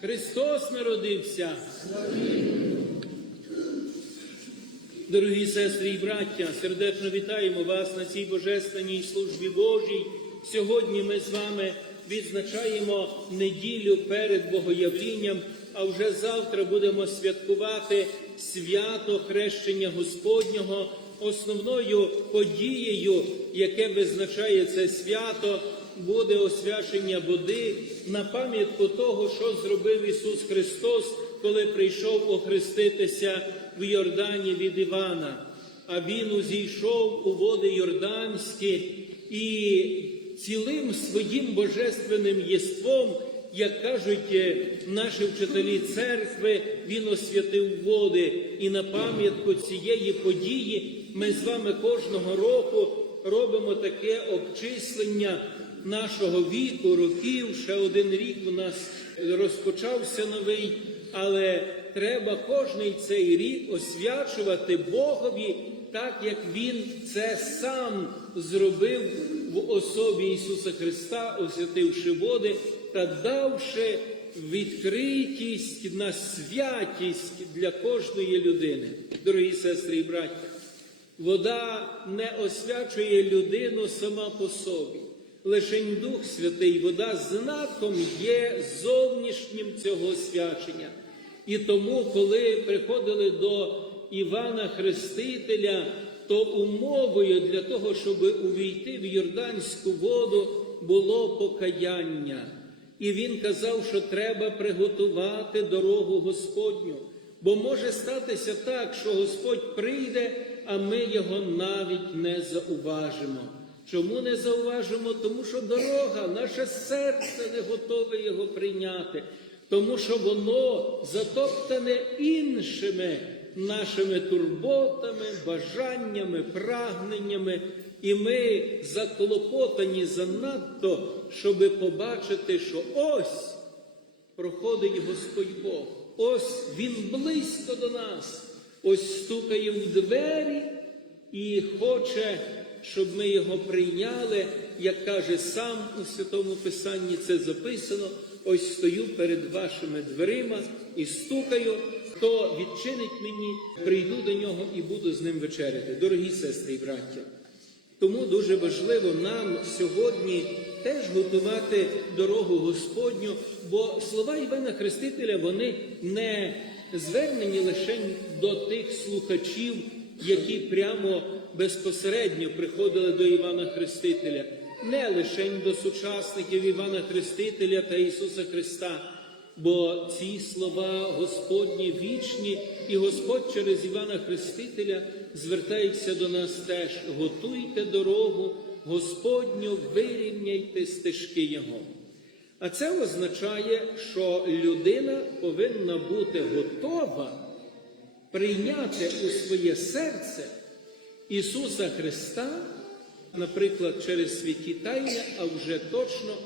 Христос народився. Дорогі сестри і браття, сердечно вітаємо вас на цій божественній службі Божій. Сьогодні ми з вами відзначаємо неділю перед Богоявлінням, а вже завтра будемо святкувати свято хрещення Господнього. Основною подією, яке визначає це свято, буде освячення води на пам'ятку того, що зробив Ісус Христос, коли прийшов охреститися в Йордані від Івана. А Він узійшов у води Йорданські і цілим своїм божественним єством, як кажуть е, наші вчителі церкви, Він освятив води. І на пам'ятку цієї події ми з вами кожного року робимо таке обчислення нашого віку, років. Ще один рік у нас розпочався новий, але треба кожний цей рік освячувати Богові, так як Він це сам зробив в особі Ісуса Христа, освятивши води та давши відкритість на святість для кожної людини. Дорогі сестри і браття, вода не освячує людину сама по собі. Лишень Дух Святий, вода знаком є зовнішнім цього свячення. І тому, коли приходили до Івана Хрестителя, то умовою для того, щоб увійти в Йорданську воду, було покаяння. І він казав, що треба приготувати дорогу Господню. Бо може статися так, що Господь прийде, а ми його навіть не зауважимо. Чому не зауважимо? Тому що дорога, наше серце не готове його прийняти, тому що воно затоптане іншими нашими турботами, бажаннями, прагненнями, і ми заклопотані занадто, щоби побачити, що ось проходить Господь Бог. Ось Він близько до нас, ось стукає в двері і хоче, щоб ми його прийняли, як каже сам у Святому Писанні, це записано. Ось стою перед вашими дверима і стукаю. Хто відчинить мені, прийду до нього і буду з ним вечеряти. Дорогі сестри і браття. Тому дуже важливо нам сьогодні теж готувати дорогу Господню, бо слова Івана Хрестителя вони не звернені лише до тих слухачів, які прямо безпосередньо приходили до Івана Хрестителя, не лише до сучасників Івана Хрестителя та Ісуса Христа. Бо ці слова Господні вічні, і Господь через Івана Хрестителя звертається до нас теж. Готуйте дорогу, Господню, вирівняйте стежки Його. А це означає, що людина повинна бути готова прийняти у своє серце Ісуса Христа, наприклад, через святі тайни, а вже точно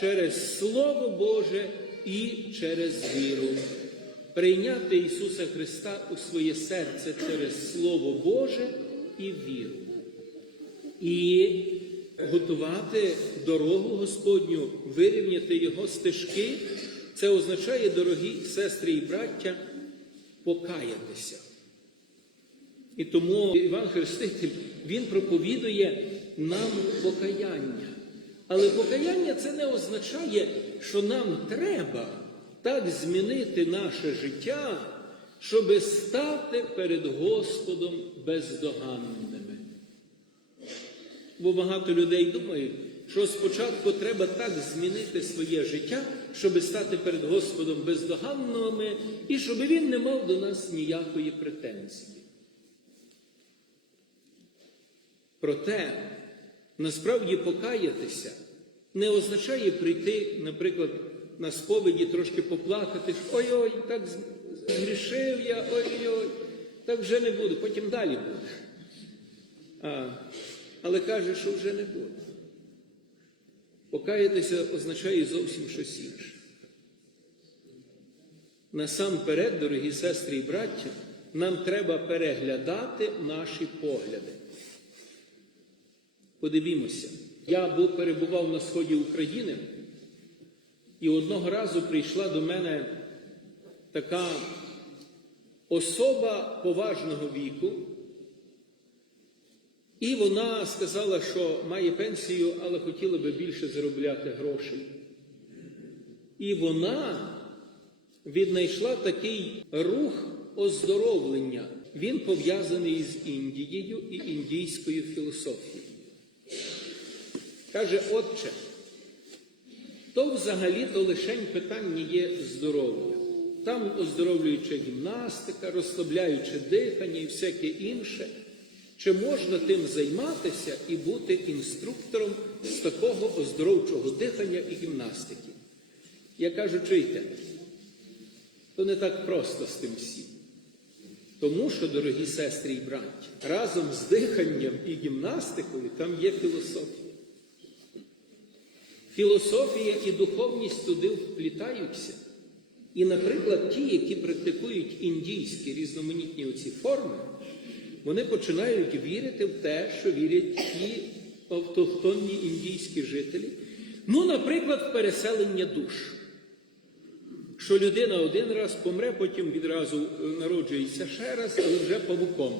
через Слово Боже і через віру. Прийняти Ісуса Христа у своє серце через Слово Боже і віру. І готувати дорогу Господню, вирівняти Його стежки, це означає, дорогі сестри і браття, покаятися. І тому Іван Хреститель, він проповідує нам покаяння. Але покаяння це не означає, що нам треба так змінити наше життя, щоби стати перед Господом бездоганними. Бо багато людей думають, що спочатку треба так змінити своє життя, щоби стати перед Господом бездоганними і щоб Він не мав до нас ніякої претензії. Проте, насправді покаятися не означає прийти, наприклад, на сповіді трошки поплакати, ой-ой, так згрішив я, ой-ой, так вже не буду, потім далі буде. А, але каже, що вже не буде. Покаятися означає зовсім щось інше. Насамперед, дорогі сестри і браття, нам треба переглядати наші погляди. Подивімося, я був перебував на сході України І одного разу прийшла до мене така особа поважного віку, і вона сказала, що має пенсію, але хотіла би більше заробляти грошей. І вона віднайшла такий рух оздоровлення. Він пов'язаний з Індією і індійською філософією. Каже, отче, то взагалі-то лишень питання є здоров'я. Там оздоровлююча гімнастика, розслабляюче дихання і всяке інше. Чи можна тим займатися і бути інструктором з такого оздоровчого дихання і гімнастики? Я кажу, чуйте, то не так просто з тим всім. Тому що, дорогі сестри і браті, разом з диханням і гімнастикою там є філософія. Філософія і духовність туди вплітаються. І, наприклад, ті, які практикують індійські різноманітні оці форми, вони починають вірити в те, що вірять ті автохтонні індійські жителі. Ну, наприклад, в переселення душ. Що людина один раз помре, потім відразу е, народжується ще раз, але вже павуком.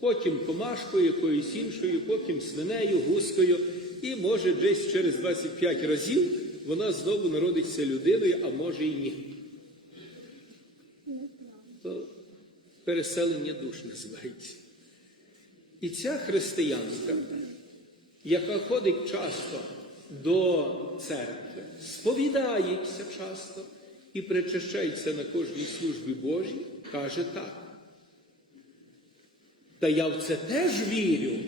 Потім комашкою якоюсь іншою, потім свинею, гускою, і може десь через 25 разів вона знову народиться людиною, а може і ні. То переселення душ називається. І ця християнка, яка ходить часто до церкви, сповідається часто і причащається на кожній службі Божій, каже так. Та я в це теж вірю.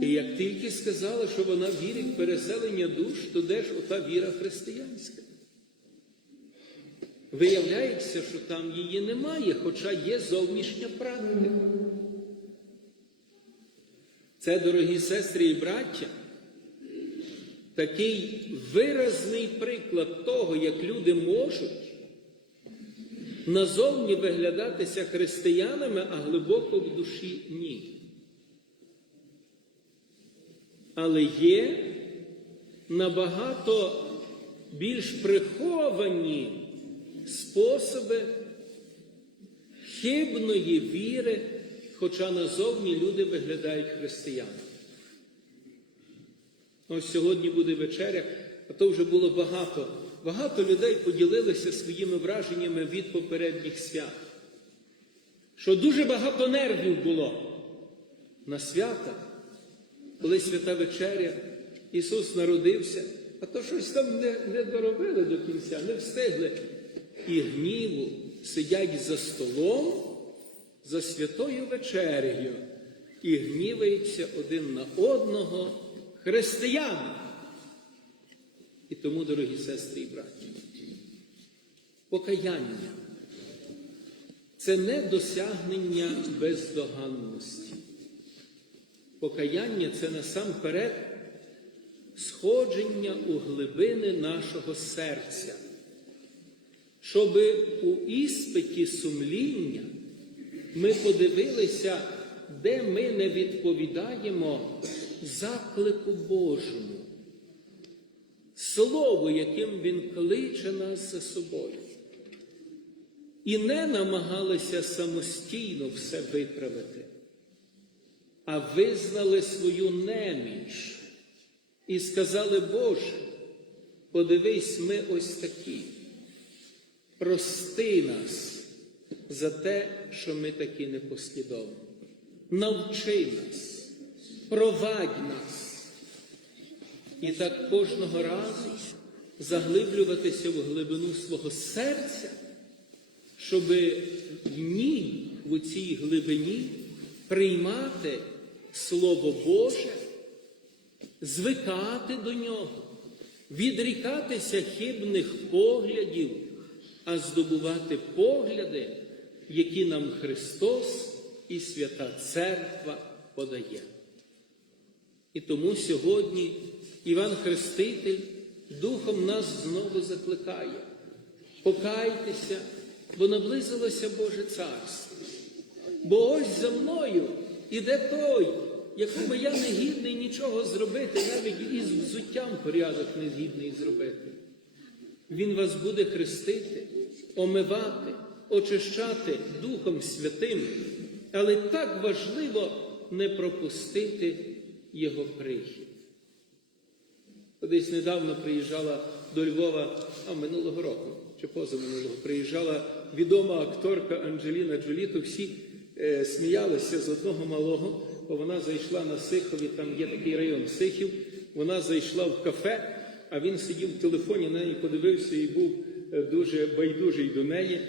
І як тільки сказала, що вона вірить в переселення душ, то де ж ота віра християнська? Виявляється, що там її немає, хоча є зовнішня практика. Це, дорогі сестри і браття, такий виразний приклад того, як люди можуть назовні виглядатися християнами, а глибоко в душі ні. Але є набагато більш приховані способи хибної віри, хоча назовні люди виглядають християнами. Ось сьогодні буде вечеря, а то вже було багато. Багато людей поділилися своїми враженнями від попередніх свят. Що дуже багато нервів було на свята, коли свята вечеря, Ісус народився, а то щось там не, не доробили до кінця, не встигли. І гніву сидять за столом за святою вечерею і гніваються один на одного християни. І тому, дорогі сестри і браті, покаяння це не досягнення бездоганності. Покаяння це насамперед сходження у глибини нашого серця, щоб у іспиті сумління ми подивилися, де ми не відповідаємо заклику Божому, Слову, яким Він кличе нас за собою. І не намагалися самостійно все виправити, а визнали свою неміч і сказали, Боже, подивись, ми ось такі. Прости нас за те, що ми такі непослідовні. Навчи нас, провадь нас. І так кожного разу заглиблюватися в глибину свого серця, щоб в ній, в цій глибині, приймати Слово Боже, звикати до нього, відрікатися хибних поглядів, а здобувати погляди, які нам Христос і Свята Церква подає. І тому сьогодні Іван Хреститель Духом нас знову закликає. Покайтеся, бо наблизилося Боже Царство. Бо ось за мною іде той, якому я не гідний нічого зробити, навіть із взуттям порядок не згідний зробити. Він вас буде хрестити, омивати, очищати Духом Святим, але так важливо не пропустити Його прихід. Десь недавно приїжджала до Львова, а минулого року чи позаминулого, приїжджала відома акторка Анджеліна Джолі, то всі сміялися з одного малого, бо вона зайшла на Сихові, там є такий район Сихів, вона зайшла в кафе, а він сидів в телефоні, на неї подивився і був е, дуже байдужий до неї.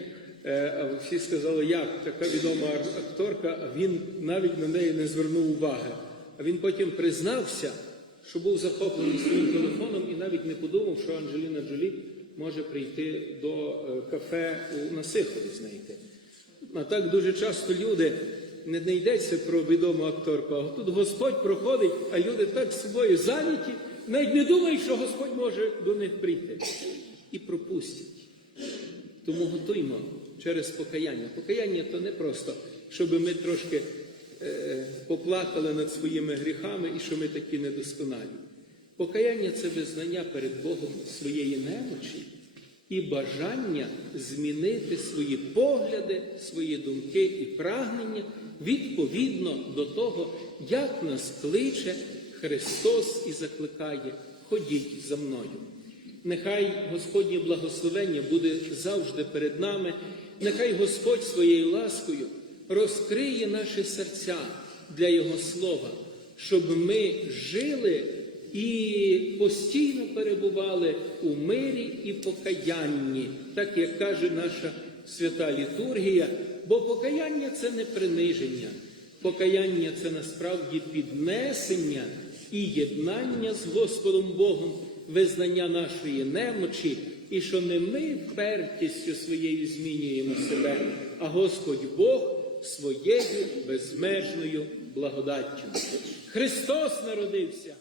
Е, А всі сказали, як така відома акторка, а він навіть на неї не звернув уваги. А він потім признався, що був захоплений своїм телефоном і навіть не подумав, що Анджеліна Джолі може прийти до е, кафе у Насихові знайти. А так дуже часто люди не, не йдеться про відому акторку, а тут Господь проходить, а люди так собою зайняті, навіть не думають, що Господь може до них прийти. І пропустять. Тому готуймо через покаяння. Покаяння то не просто, щоб ми трошки е, поплакали над своїми гріхами і що ми такі недосконалі. Покаяння це визнання перед Богом своєї немочі і бажання змінити свої погляди, свої думки і прагнення відповідно до того, як нас кличе Христос і закликає ходіть за мною. Нехай Господнє благословення буде завжди перед нами. Нехай Господь своєю ласкою розкриє наші серця для Його слова, щоб ми жили і постійно перебували у мирі і покаянні, так як каже наша свята літургія. Бо покаяння це не приниження, покаяння це насправді піднесення і єднання з Господом Богом, визнання нашої немочі, і що не ми впертістю своєю змінюємо себе, а Господь Бог своєю безмежною благодаттю. Христос народився!